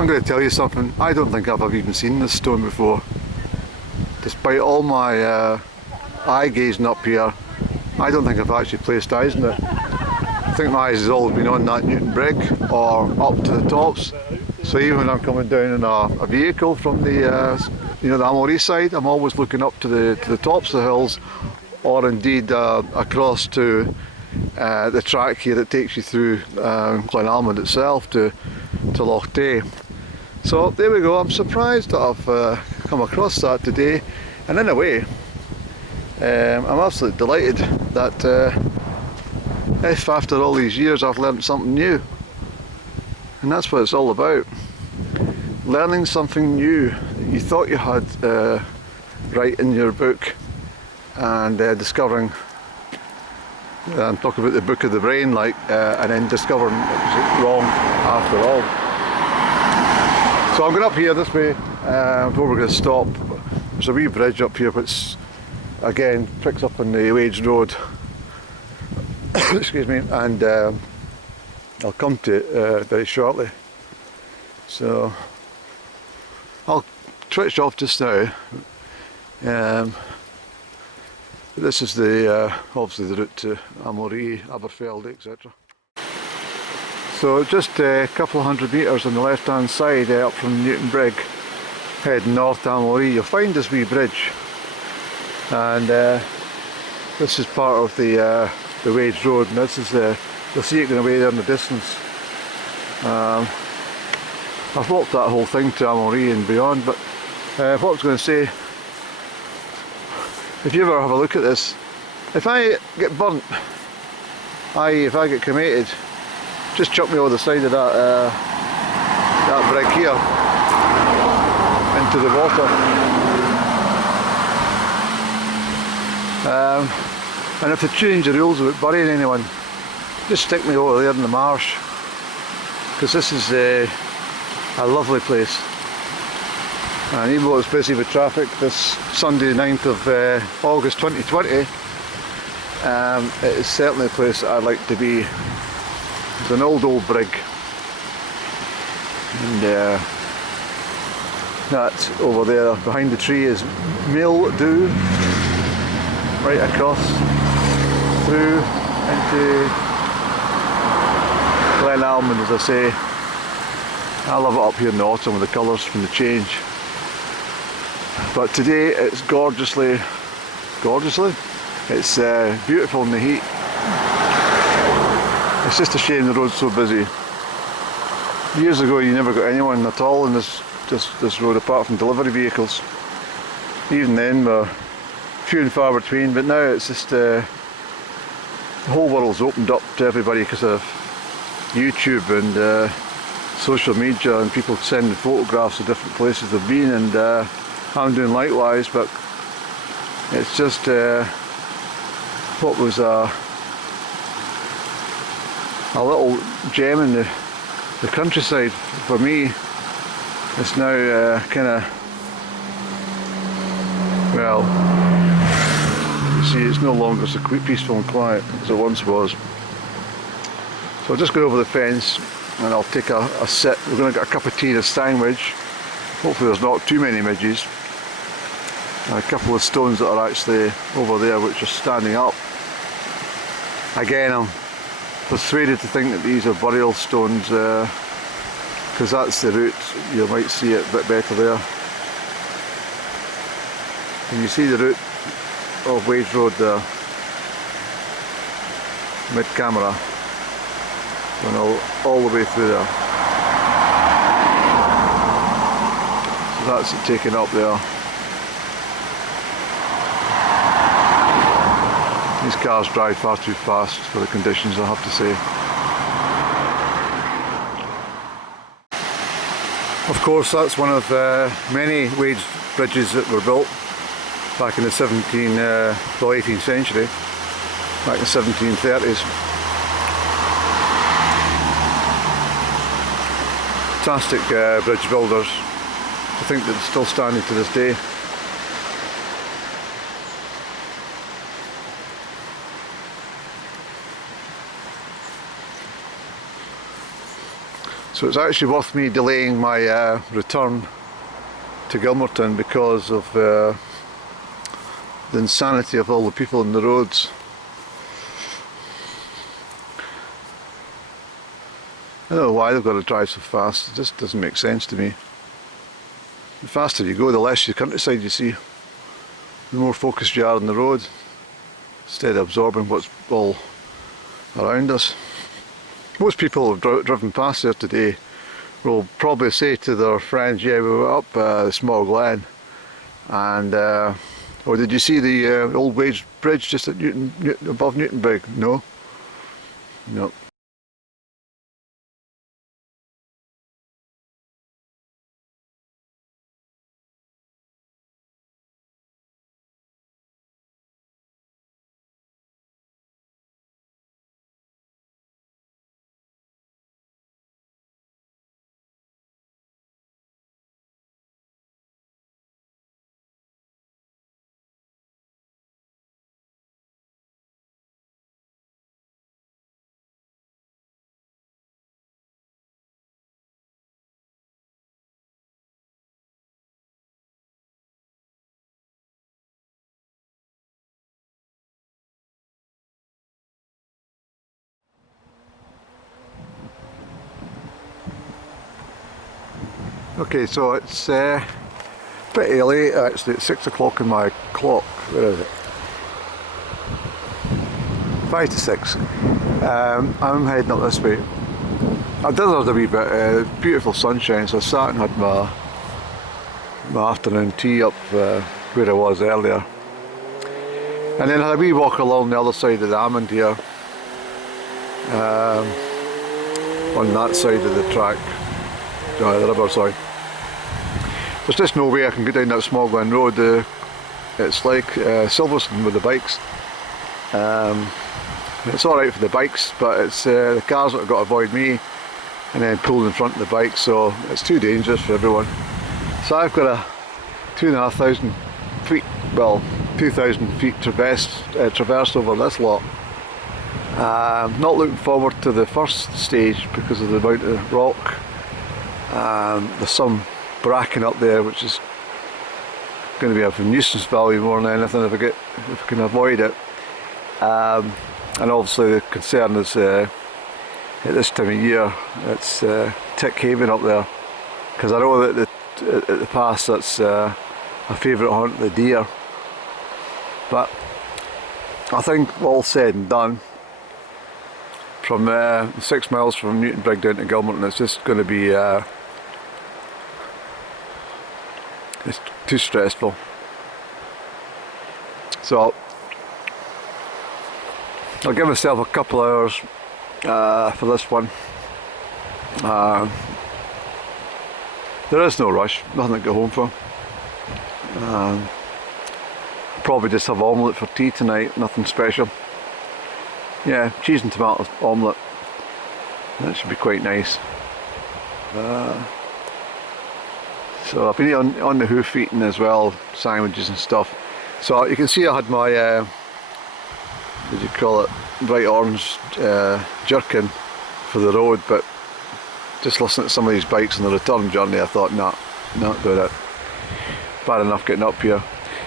I'm going to tell you something. I don't think I've ever even seen this stone before. Despite all my eye gazing up here, I don't think I've actually placed eyes on it. I think my eyes has always been on that Newton Brig or up to the tops. So even when I'm coming down in a vehicle from the the Amoree side, I'm always looking up to the tops of the hills, or indeed across to the track here that takes you through Glen Almond itself to Loch Tay. So there we go. I'm surprised that I've come across that today, and in a way I'm absolutely delighted that if after all these years I've learnt something new. And that's what it's all about. Learning something new that you thought you had right in your book, and discovering, I'm talking about the book of the brain, like, and then discovering it was wrong after all. So I'm going up here this way before we're going to stop. There's a wee bridge up here which again picks up on the Wage Road. Excuse me, and I'll come to it very shortly. So I'll switch off just now. This is the obviously the route to Amoree, Aberfeldy, etc. So just a couple of 100 metres on the left hand side up from Newton Brig, heading north to Amoree, you'll find this wee bridge, and this is part of the Wage Road, and this is you'll see it going away there in the distance. I've walked that whole thing to Amoree and beyond, but what I was going to say, if you ever have a look at this, if I get burnt, i.e. if I get cremated, just chuck me over the side of that brig here into the water. And if they change the rules about burying anyone, just stick me over there in the marsh, because this is a lovely place. And even though it's busy with traffic, this Sunday 9th of August 2020, it is certainly a place that I'd like to be. It's an old brig, and that over there behind the tree is Mill Dhu, right across through into Glen Almond, as I say. I love it up here in the autumn with the colours from the change. But today it's gorgeously, it's beautiful in the heat. It's just a shame the road's so busy. Years ago you never got anyone at all in this road apart from delivery vehicles. Even then we're few and far between, but now it's just the whole world's opened up to everybody because of YouTube and social media, and people sending photographs of different places they've been, and I'm doing likewise. But it's just what was a little gem in the countryside for me. It's now kind of, well, you see, it's no longer so peaceful and quiet as it once was. So I'll just go over the fence and I'll take a sit. We're going to get a cup of tea and a sandwich. Hopefully there's not too many midges. And a couple of stones that are actually over there which are standing up. Again, I'm persuaded to think that these are burial stones, because that's the route. You might see it a bit better there. Can you see the route of Wage Road there? Mid camera. Going all the way through there. So that's it taken up there. These cars drive far too fast for the conditions, I have to say. Of course, that's one of many wage bridges that were built back in the 18th century, back in the 1730s. Fantastic bridge builders. I think that they're still standing to this day. So it's actually worth me delaying my return to Gilmerton because of the insanity of all the people on the roads. I don't know why they've got to drive so fast, it just doesn't make sense to me. The faster you go, the less the countryside you see, the more focused you are on the road, instead of absorbing what's all around us. Most people who have driven past there today will probably say to their friends, yeah, we were up the Sma Glen, and or did you see the old wage bridge just at above Newtonbrig? No? No. Okay, so it's a bit early, actually it's 6 o'clock in my clock. Where is it? 5 to 6. I'm heading up this way. I dithered a wee bit, beautiful sunshine, so I sat and had my afternoon tea up where I was earlier. And then had a wee walk along the other side of the Almond here, on that side of the track, the river, sorry. There's just no way I can get down that Sma Glen road. It's like Silverstone with the bikes. It's alright for the bikes, but it's the cars that have got to avoid me and then pull in front of the bikes, so it's too dangerous for everyone. So I've got a 2,500 feet, well 2,000 feet traversed over this lot. Not looking forward to the first stage because of the amount of rock. There's some bracken up there which is going to be of a nuisance value more than anything if I can avoid it. And obviously the concern is at this time of year it's tick haven up there, because I know that at the pass that's a favourite haunt of the deer. But I think all said and done, from 6 miles from Newtonbrig down to Gilmerton, it's just going to be it's too stressful. So I'll give myself a couple hours for this one. There is no rush, nothing to go home for. Probably just have omelette for tea tonight, nothing special. Yeah, cheese and tomato omelette. That should be quite nice. So I've been on the hoof eating as well, sandwiches and stuff. So you can see I had my, what do you call it, bright orange jerkin for the road, but just listening to some of these bikes on the return journey, I thought, nah, not doing it. Bad enough getting up here.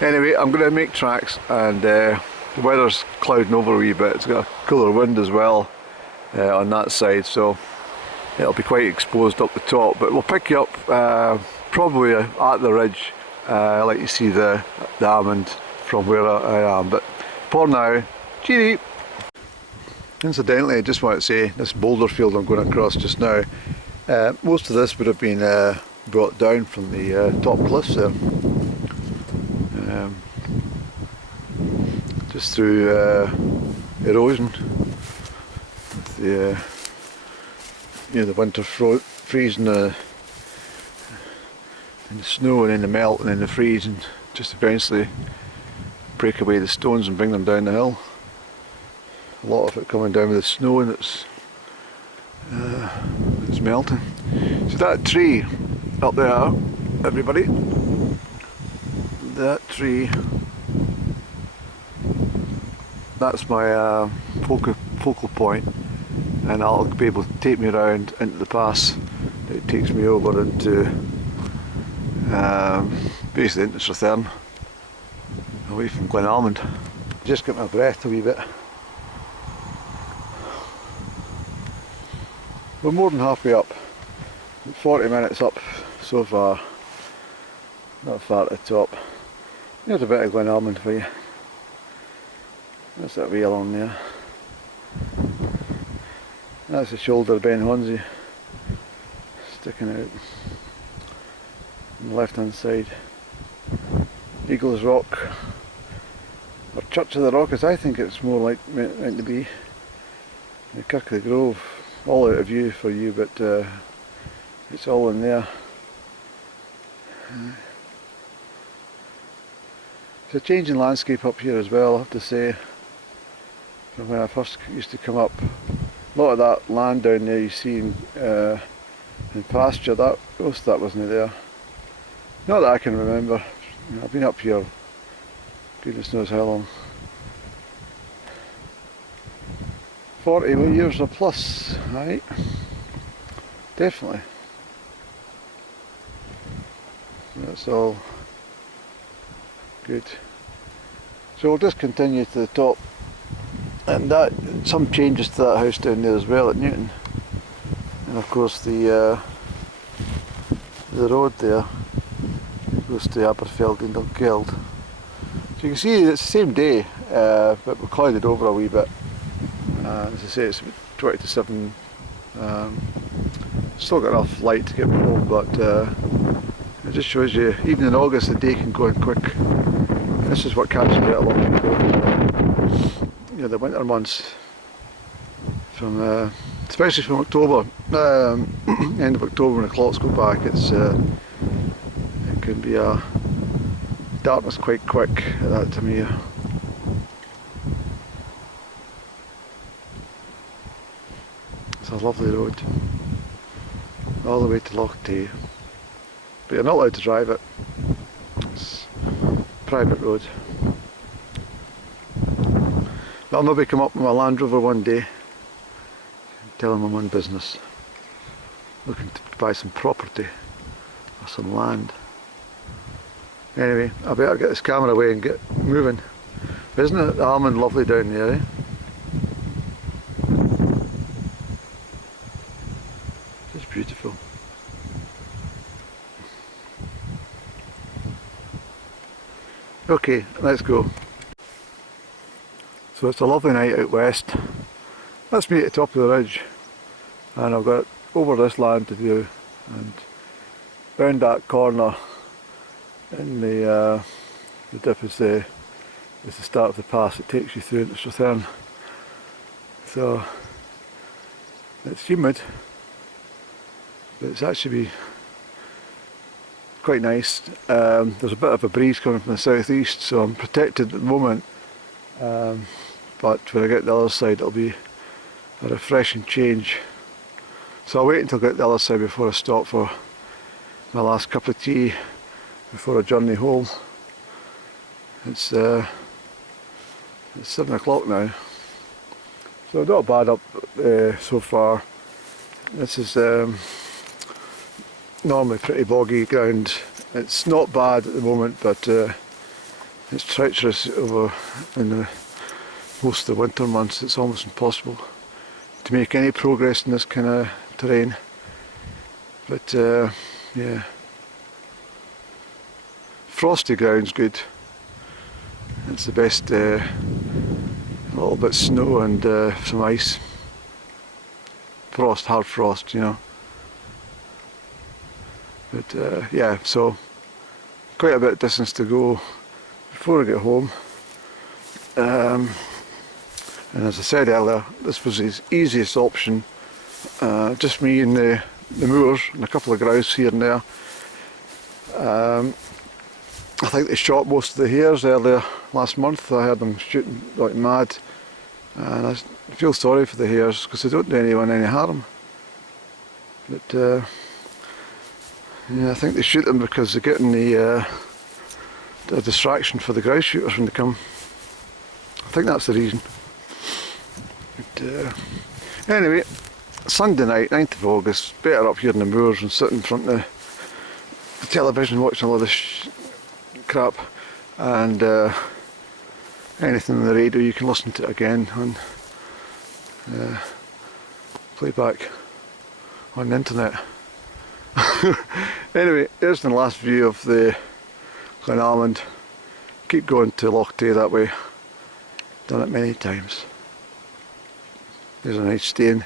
Anyway, I'm going to make tracks, and the weather's clouding over a wee bit. It's got a cooler wind as well on that side, so it'll be quite exposed up the top, but we'll pick you up probably at the ridge, let you see the Almond from where I am. But for now, cheery! Incidentally, I just want to say, this boulder field I'm going across just now, most of this would have been brought down from the top cliffs there. Just through erosion, with the winter freezing and the snow, and then the melt, and then the freeze, and just eventually break away the stones and bring them down the hill. A lot of it coming down with the snow, and it's melting. So that tree up there, everybody, that tree, that's my focal point. and I'll be able to take me around into the pass. It takes me over into basically into Southern, away from Glen. Just get my breath a wee bit. We're more than halfway up. 40 minutes up so far. Not far to the top. There's a bit of Glen for you. That's that wheel on there. That's the shoulder of Ben Hornsey sticking out on the left hand side. Eagles Rock, or Church of the Rock, as I think it's more like meant to be. The Kirk of the Grove, all out of view for you, but it's all in there. It's a changing landscape up here as well, I have to say. From when I first used to come up, a lot of that land down there you see in pasture, most of that wasn't there. Not that I can remember. You know, I've been up here goodness knows how long. 40 years or plus, right? Definitely. That's all good. So we'll just continue to the top, and that some changes to that house down there as well at Newton, and of course the road there goes to Aberfeld and Dunkeld. So you can see it's the same day, but we're clouded over a wee bit. As I say, it's 20 to 7. Still got enough light to get me home, but it just shows you, even in August, the day can go in quick. This is what catches me out a lot of people. You know, the winter months, from especially from October, end of October when the clocks go back, it can be a darkness quite quick at that time of year. It's a lovely road, all the way to Loch Tay, but you're not allowed to drive it. It's a private road. I'll maybe come up with my Land Rover one day and tell them I'm on business, looking to buy some property or some land. Anyway, I better get this camera away and get moving. Isn't it almond lovely down there, eh? Just beautiful. Okay, let's go. So it's a lovely night out west. That's me at the top of the ridge, and I've got over this land to view, and round that corner in the dip is the start of the pass. It takes you through into Southern. So it's humid, but it's actually quite nice. There's a bit of a breeze coming from the southeast, so I'm protected at the moment. But when I get to the other side, it'll be a refreshing change. So I'll wait until I get to the other side before I stop for my last cup of tea before I journey home. It's 7 o'clock now, so not bad up so far. This is normally pretty boggy ground. It's not bad at the moment, but it's treacherous over in most of the winter months. It's almost impossible to make any progress in this kind of terrain. But yeah, frosty ground's good. It's the best. A little bit of snow and some ice. Frost, hard frost, you know. But yeah, so quite a bit of distance to go before I get home. And as I said earlier, this was his easiest option. Just me and the moors and a couple of grouse here and there. I think they shot most of the hares earlier last month. I heard them shooting like mad, and I feel sorry for the hares because they don't do anyone any harm. But yeah, I think they shoot them because they're getting the distraction for the grouse shooters when they come. I think that's the reason. But, Anyway, Sunday night, 9th of August, better up here in the moors and sit in front of the television watching all this crap, and anything on the radio you can listen to it again on playback on the internet. Anyway, here's the last view of the Glenalmond. Keep going to Loch Tay that way. Done it many times. There's a nice stain.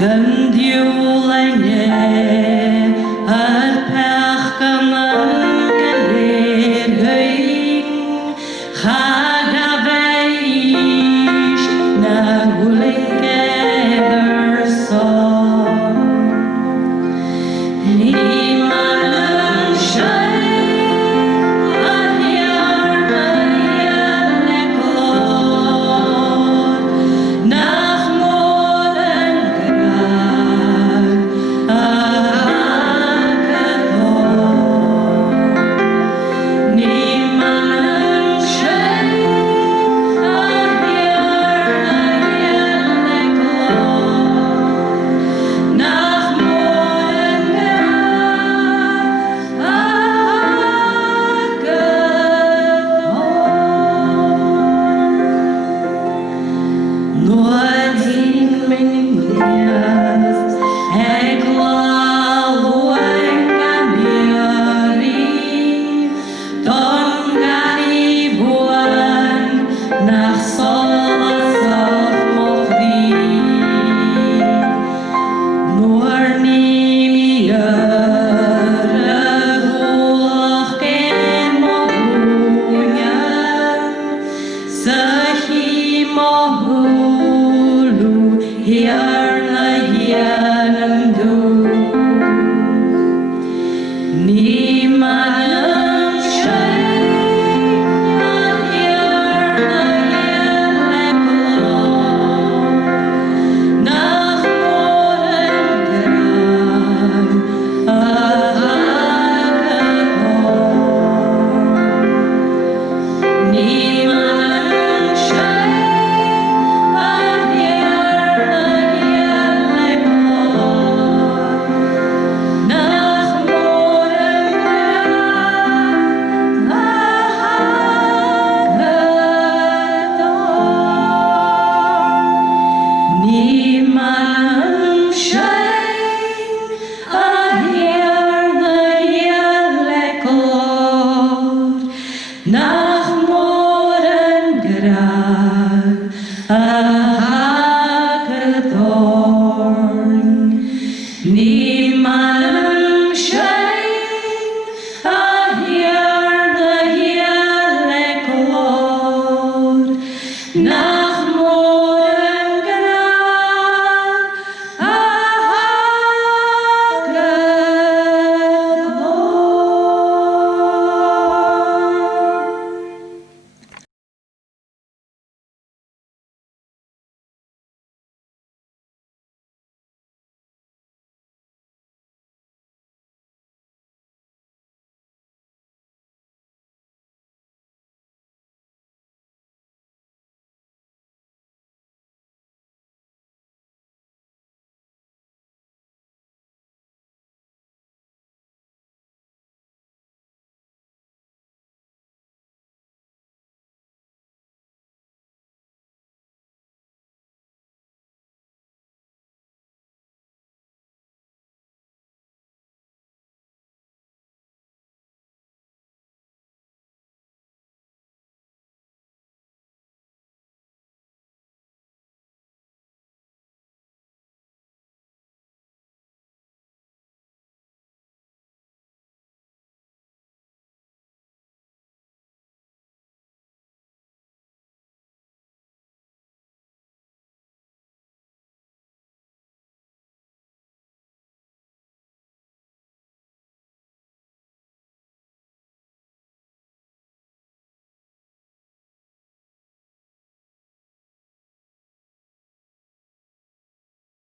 Kan du lenge er pech